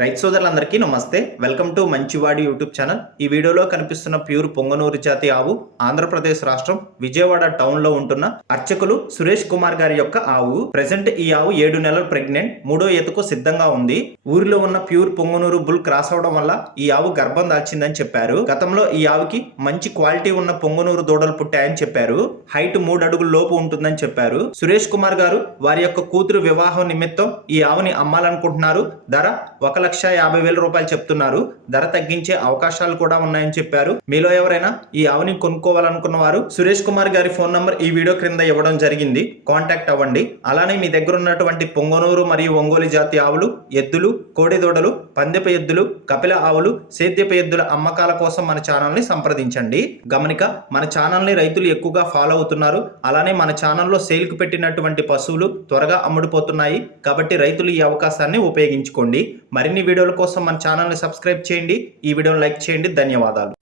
రైతు సోదరులందరికీ నమస్తే. వెల్కమ్ టు మంచివాడి యూట్యూబ్ ఛానల్. ఈ వీడియోలో కనిపిస్తున్న ప్యూర్ పొంగనూరు జాతి ఆవు ఆంధ్రప్రదేశ్ రాష్ట్రం విజయవాడ టౌన్ లో ఉంటున్న అర్చకులు సురేష్ కుమార్ గారి యొక్క ఆవు. ప్రెసెంట్ ఈ ఆవు 7 నెలలు ప్రెగ్నెంట్, 3వ ఈతకు సిద్ధంగా ఉంది. ఊరిలో ఉన్న ప్యూర్ పొంగనూరు బుల్ క్రాస్ అవడం వల్ల ఈ ఆవు గర్భం దాల్చిందని చెప్పారు. గతంలో ఈ ఆవుకి మంచి క్వాలిటీ ఉన్న పొంగనూరు దూడలు పుట్టాయని చెప్పారు. హైట్ 3 అడుగుల లోపు ఉంటుందని చెప్పారు. సురేష్ కుమార్ గారు వారి యొక్క కూతురు వివాహం నిమిత్తం ఈ ఆవుని అమ్మాలనుకుంటున్నారు. ధర 1,50,000 రూపాయలు చెప్తున్నారు. ధర తగ్గించే అవకాశాలు కూడా ఉన్నాయని చెప్పారు. మీలో ఎవరైనా ఈ ఆవుని కొనుక్కోవాలనుకున్న వారు సురేష్ కుమార్ గారి ఫోన్ నంబర్ ఈ వీడియో క్రింద ఇవ్వడం జరిగింది. కాంటాక్ట్ అవ్వండి. అలానే మీ దగ్గర ఉన్నటువంటి పొంగనూరు మరియు ఒంగోలు జాతి ఆవులు, ఎద్దులు, కోడి దూడలు, పందెపు ఎద్దులు, కపిల ఆవులు, సేద్యపు ఎద్దుల అమ్మకాల కోసం మన ఛానల్ ని సంప్రదించండి. గమనిక, మన ఛానల్ ని రైతులు ఎక్కువగా ఫాలో అవుతున్నారు. అలానే మన ఛానల్లో సేల్ కు పెట్టినటువంటి పశువులు త్వరగా అమ్ముడుపోతున్నాయి. కాబట్టి రైతులు ఈ అవకాశాన్ని ఉపయోగించుకోండి. మరిన్ని వీడియోల కోసం మన ఛానల్ని సబ్స్క్రైబ్ చేయండి. ఈ వీడియోని లైక్ చేయండి. ధన్యవాదాలు.